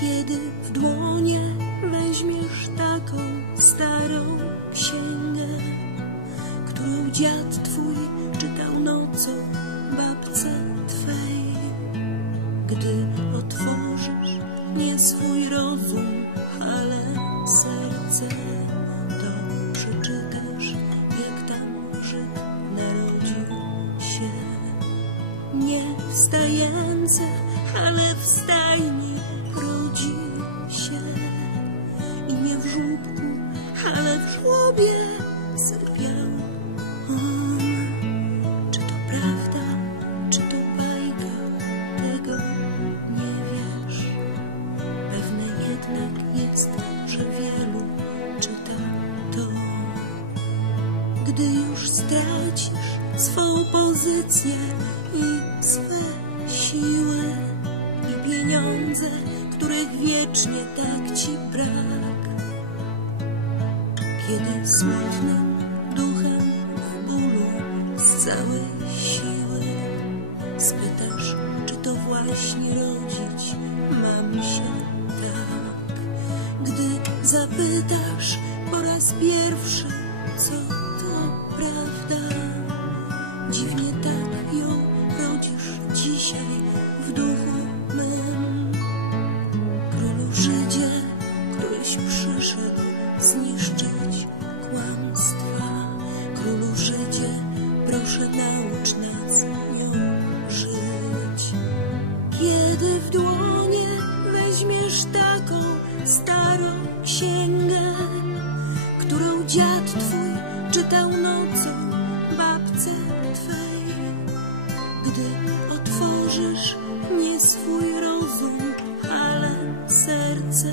Kiedy w dłonie weźmiesz taką starą księgę, którą dziad twój czytał nocą babce twej. Gdy otworzysz nie swój rozum, ale serce, to przeczytasz, jak tam Żyd narodził się. Nie wstający, ale w żłobie sypiał. Czy to prawda, czy to bajka, tego nie wiesz. Pewne jednak jest, że wielu czyta to. Gdy już stracisz swą pozycję i swe siły i pieniądze, których wiecznie tak ci. Kiedy smutnym duchem w bólu z całej siły spytasz, czy to właśnie rodzić mam się tak. Gdy zapytasz po raz pierwszy, co to prawda, dziwnie księgę, którą dziad twój czytał nocą babce twej. Gdy otworzysz nie swój rozum, ale serce.